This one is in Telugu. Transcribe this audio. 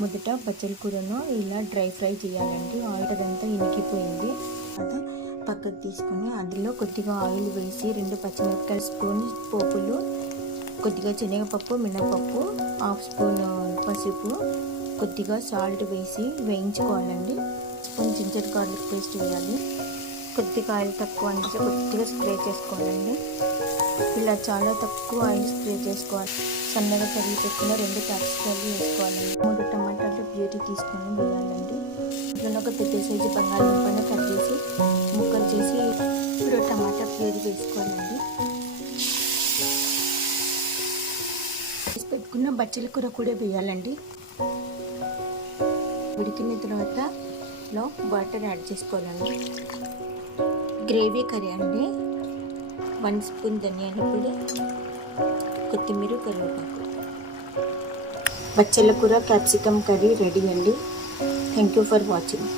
మొదట బచ్చల కూరను ఇలా డ్రై ఫ్రై చేయాలండి. ఆయిల్ అదంతా ఇనికిపోయింది. తర్వాత పక్కకు తీసుకొని అందులో కొద్దిగా ఆయిల్ వేసి 2 పచ్చిమిరపకాయలు, స్పూన్ పోపులు, కొద్దిగా శనగపప్పు, మినపప్పు, హాఫ్ స్పూన్ పసుపు, కొద్దిగా సాల్ట్ వేసి వేయించుకోవాలండి. స్పూన్ జింజర్ గార్లిక్ పేస్ట్ వేయాలి. కొద్దిగా ఆయిల్ తక్కువ అంటే కొద్దిగా స్ప్రే చేసుకోవాలండి. ఇలా చాలా తక్కువ ఆయిల్ స్ప్రే చేసుకోవాలి. సన్నగా తరిగి పెట్టుకున్న 2 క్యాప్సికమ్లు వేసుకోవాలండి. 3 టమాటాలు ప్యూరీ తీసుకొని వేయాలండి. ఇట్లా ఒక పెద్ద సైజు బంగాళదుంపను కట్ చేసి ముక్కలు చేసి ఇప్పుడు టమాటా ప్యూరీ వేసుకోవాలండి. పెట్టుకున్న బచ్చల కూర కూడా వేయాలండి. ఉడికిన తర్వాత వాటర్ యాడ్ చేసుకోవాలండి. గ్రేవీ కర్రీ అండి. 1 స్పూన్ ధనియాల పొడి, కొత్తిమీర, కరివేపాకు. బచ్చల కూర క్యాప్సికమ్ కర్రీ రెడీ అండి. Thank you for watching.